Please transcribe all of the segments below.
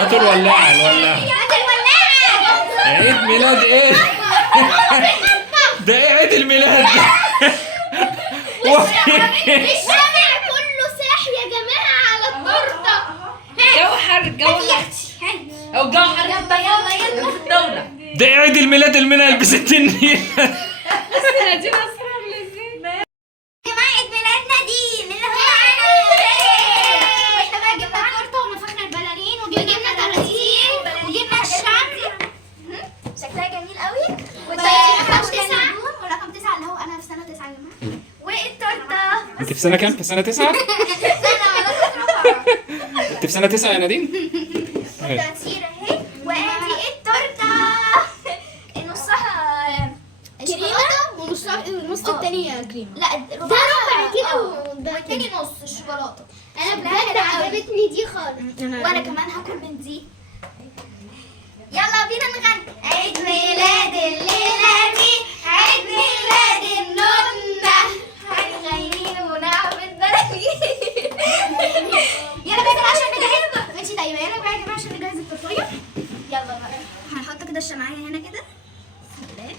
هاتوا الولاعة هات الولاعة. عيد ميلاد ايه؟ ده ايه عيد الميلاد ده؟ الشارع كله صاح يا جماعة على التورتة. الجو حر او الجو حر. يلا في الدولة. ده ايه عيد الميلاد المنى بست النيل؟ بس نادين اسرع من ازاي. جماعة عيد ميلادنا دي اللي هو احنا بقى جبنا التورته ونفخنا البلالين وجبنا كراتين وجبنا الشمع. شكلها جميل قوي. ورقم 9 ورقم 9 اللي هو انا في سنة 9 يا جماعة. والتورته انت في سنة كام؟ في سنة 9؟ انت في سنة 9 يا نادين؟ والتأثير اهي. وادي التورته نصها كريمة ونص التانية كريم. لا ده ربع كده والتاني نص الشوكولاتة. انا بجد عجبتني دي خالص. وانا كمان هاكل من دي. يلا بينا نغني. عيد ميلاد الليلة دي عيد ميلاد النونة هنغني ونعمل بلالين. يلا بقى عشان نجهز. ماشي طيب يلا بقى يا جماعة عشان نجهز التورتايه. يلا بقى هنحط كده الشمعية هنا كده. بسم الله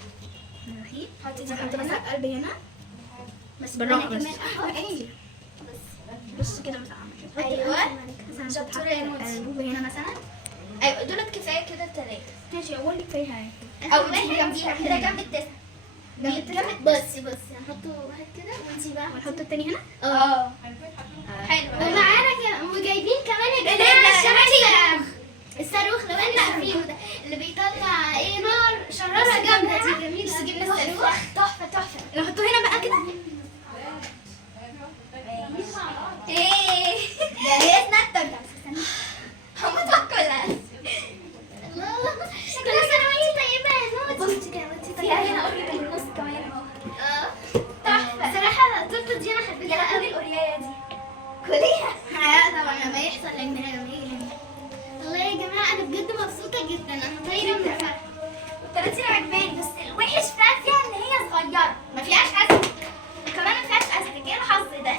الرحمن الرحيم. هحط مثلا قلب هنا بس بالراحة أنا بس. كمان ايه بص كده مثلا اعمل كده. ايوه مثلا هحط قلب هنا مثلا. ايوه دولت كفايه كده التلاته. ماشي اقول لك فيها او ماشي جنبيها كده جنب التسعه. جنب بصي هنحطه واحد كده وانتي بقى ونحط التاني هنا. اه حلو. ومعانا وجايبين كمان يا لا، جماعة الشمعة. الصاروخ اللي احنا عارفينه ده اللي بيطلع ايه نار شرارة جامدة دي جميلة. بس جبنا الصاروخ تحفه. نحطه هنا بقى كده. ايه ده هي اسمها هم تاكلها. الله شكلها سنواتي طيبه يا نوتي. بصي كده وانتي طيبه. هنا اقول لك النص كمان اهو. تحفه صراحه التورته دي انا حبيتها قوي. القريايه دي كليها. طبعا لما يحصل لان جميل. والله يا جماعة انا بجد مبسوطة جدا. انا طايرة من الفرح. والكراتين عجباني بس الوحش فيها ان هي صغيره ما فيهاش اسد وكمان ما فيهاش اسد. ايه الحظ ده؟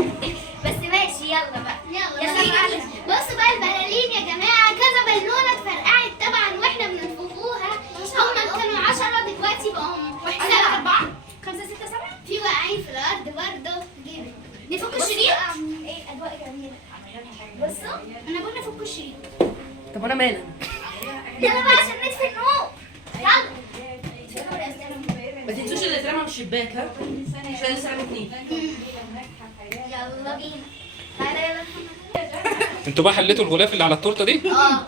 بس ماشي يلا بقى. يلا معلش. بصوا بقى البلالين يا جماعة كذا بالونة اتفرقعت طبعا واحنا بننفخوها. هما كانوا 10 دلوقتي بقوا 7 4 5 6 7. في واقعين في الارض برضه. نفك الشريط. ايه اجواء جميله. بصوا انا بقول نفك الشريط. طب انا مالي. يلا بقى عشان نطفي النور. يلا ما تنسوش اللي اترمى من الشباك ها عشان لسه عامل 2. يلا بينا. تعالى يلا انتوا بقى حليتوا الغلاف اللي على التورته دي؟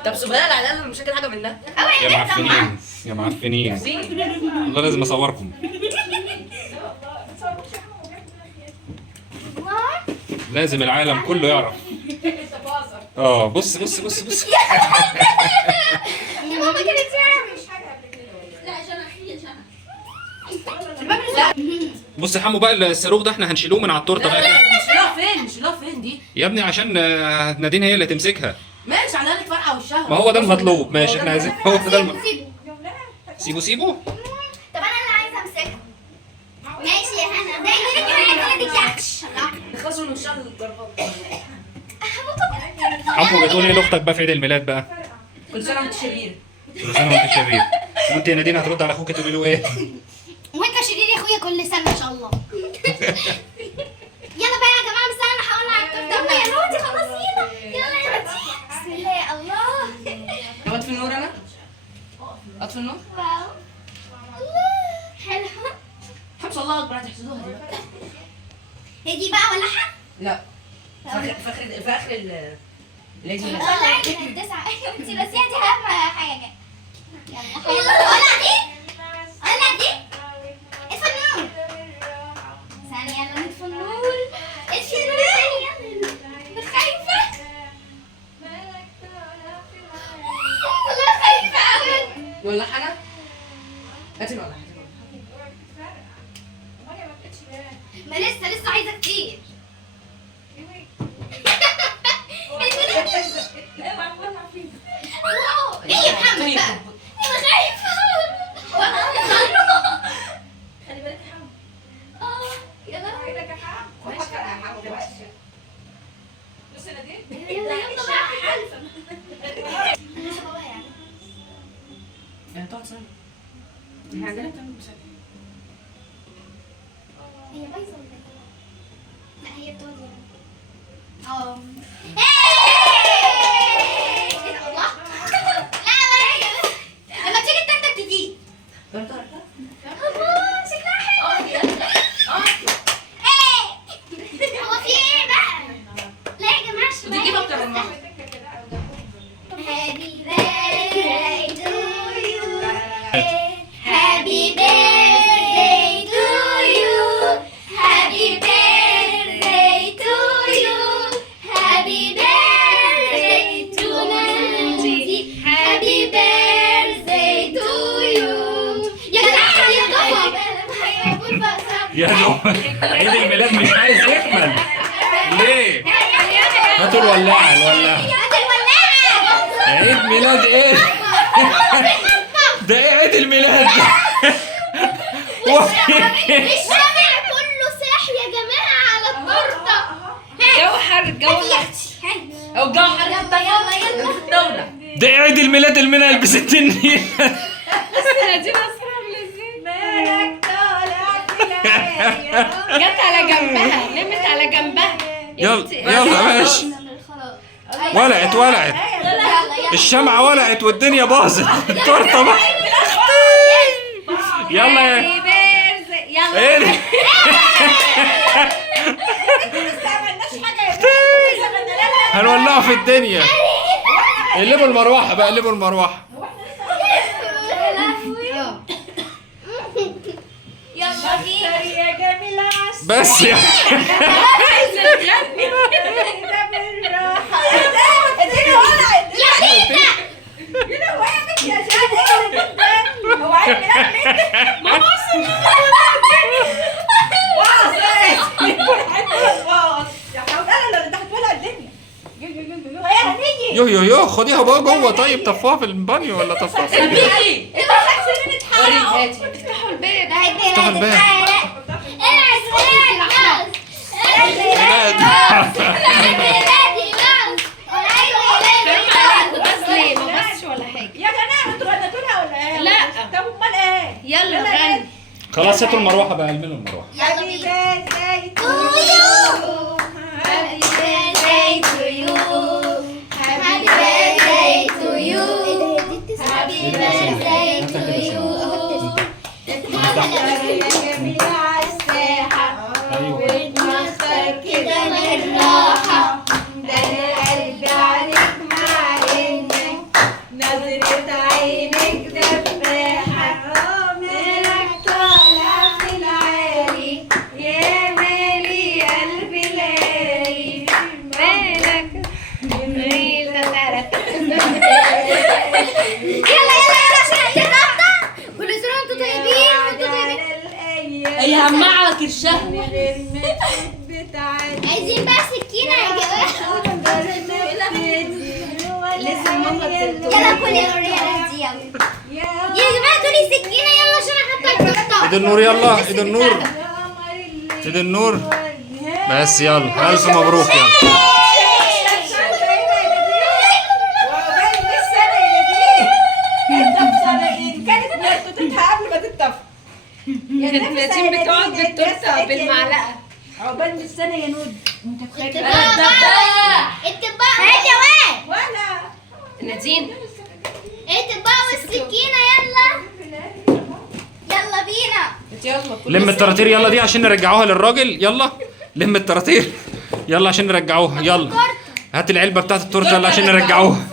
طب سبحان الله على مش فاكر حاجه منها. يا معفنين يا معفنين. والله لازم اصوركم. لازم العالم كله يعرف. بص بص بص بص. يا ماما كانت تعمل. بص يا حمو بقى الصاروخ ده احنا هنشيلوه من على التورته بقى كده. نشيلوها فين دي؟ يا ابني عشان نادين هي اللي تمسكها. ماشي على الاقل تفرقع وشها. ما هو ده المطلوب. ماشي احنا عايزين هو ده سيبه. طب انا اللي عايزه امسكها. ماشي يا هنا دايما كده تتكش. نخلصوا من وشها الجربات. حمو بتقول ايه لاختك بقى في عيد الميلاد بقى؟ كل سنه وانت شرير. كل سنه وانت شرير. وانت يا نادين هترد على اخوك تقولي له ايه؟ وانت شرير يا اخويا كل سنة ان شاء الله. يلا بقى يا جماعة بس انا هقول على التورته. يلا يا نوتي خلاص يلا يا نوتي. بسم الله يا الله. طب اطفي النور انا. اطفي النور. واو الله حلو. حبس الله اكبر هتحسدوها دي. هي دي بقى ولعها. لا في اخر العيد ميلاد. ولعي من التسعة. انت نسيتي اهم حاجة. يلا ولع دي. اطفي النور. ثانية يلا نطفي النور. اطفي النور ثانية. انا خايفة. والله خايفة أوي. ولا حاجه. هاتي ولا ما لسه عايزة كتير. ايه يا محمد بقى؟ انا خايفة. خلي بالك يا حمد. يلا عينك يا حمد. يلا بقى حلفة. خلصانه. احنا عندنا بتعمل مسابقة. هي بايظه ولا ايه؟ لا هي بتقعد اه الله. لا لما تيجي التكتك تجي. شكلها حلو. هو في ايه بقى؟ لا يا جماعه دي جيبها بتاع الماما. Happy birthday to you. Happy birthday to you. Happy birthday to you. Happy birthday to Nancy. Happy birthday to you. يا جماعة يا جماعة. يا دوب عيد الميلاد مش عايز يكمل ليه؟ هاتوا الولاعة عيد ميلاد ايه؟ ده ايه عيد الميلاد؟ الشارع كله صاح يا جماعة على التورتة. الجو حر الجو حر. او الجو حر يلا في الدولة. ده ايه عيد الميلاد المنى بست النيل؟ بس نادين اسرع عاملة ازاي؟ مالك طالع جت على جنبها نمت على جنبها. يلا ماشي. ولعت الشمعة ولعت والدنيا باظت التورته بقى. يلا يا ايه ده؟ هنولعه في الدنيا. قلبوا المروحه بقى قلبوا المروحه. يلا بينا يا جميلة بس يا عايزة تغني بالراحة. اديني ولعت يلا وقعت يا جان. هو عيد ميلاد مين؟ ماما يا حوالي ده هتولع الدنيا. يا هنيجي يو يو يو خديها بقى جوه. طيب طفاها في البانيو ولا طفاها في البيت؟ افتحوا الباب. افتحوا الباب. بس ليه ما بصش ولا حاجة يا جماعة انتوا غنتوا لها ولا ايه؟ لا. طب امال ايه؟ يلا غني. خلاص هاتوا المروحه بقى قلبوا المروحه. يلا بينا. To you. Happy birthday to you. Happy birthday to you. Happy birthday to you. يا جميلة عالساحة واتمخطر كده بالراحة. ده انا قلبي عليك معلمك نظرة عينك دباحة. مالك طالع في العالي يا مالي قلبي لالي. مالك جميل تترك. يلا عشان نقطع. كل سنة وانتم طيبين وانتم طيبين. هي همعة كرشها. عايزين بقى سكينة يا جماعة. لازم ماما يلا كل الأوريالات دي يلا. يا جماعة دولي سكينة يلا عشان احط التورتة. ايد النور يلا ايد النور ايد النور. بس يلا الف مبروك يلا. كانت نادين بتقعد بالتورته بالمعلقه. عقبال من السنه يا نود. انت بقى هات يا واد. ولا نادين انت بقى والسكينة يلا. يلا بينا. يلا لم التراتير يلا دي عشان نرجعوها للراجل. يلا لم التراتير يلا عشان نرجعوها. يلا هات العلبه بتاعت التورته يلا عشان نرجعوها.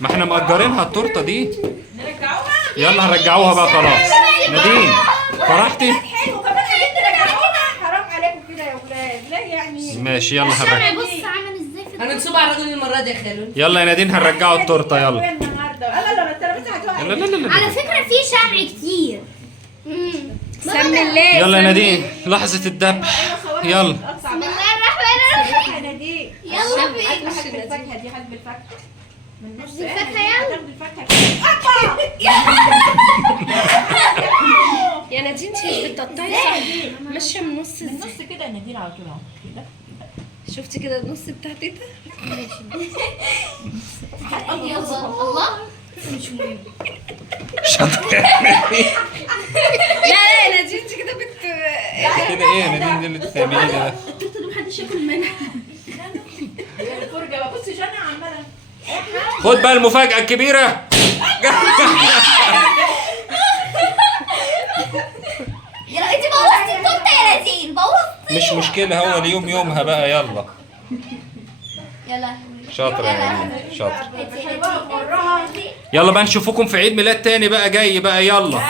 ما احنا مأجرينها التورته دي. يلا هنرجعوها بقى خلاص. نادين فرحتي؟ حلو كمان عايزين ترجعوها. حرام عليكم كده يا ولاد. لا يعني ماشي يلا هنرجع. بص عامل ازاي في هننصب على الراجل المره دي يا خالو. يلا يا نادين هنرجعوا التورته يلا. النهارده لا الترابيزه هتقع. لا لا لا لا. على فكرة في شمع كتير. سمي الله. يلا يا نادين لحظه الذبح. يلا بسم الله الرحمن الرحيم. يا نادين يلا بينا. حسب الفاكهه دي حسب الفاكهه. من نص الفاكهة يلا. تاخد الفاكهه. يا نادين انت بتقطعي صح. ماشيه من نص من ازاي؟ نص كده يا نادين على طول اهو كده. شفتي كده النص بتاع تيتا؟ الله. شاطر. لا لا نادين انت كده كده ايه يا نادين دي اللي بتعمليه ده؟ التورته دي محدش ياكل منها. الفرجه بقى بصي جنى عماله خد بقى المفاجأة الكبيرة. يلا انت بوظتي التورته يا نادين، بوظتي. مش مشكلة، هو اليوم يومها بقى. يلا يلا شاطرة يا نادين، شاطرة. بقى وراها. يلا بقى نشوفكم في عيد ميلاد تاني بقى جاي بقى. يلا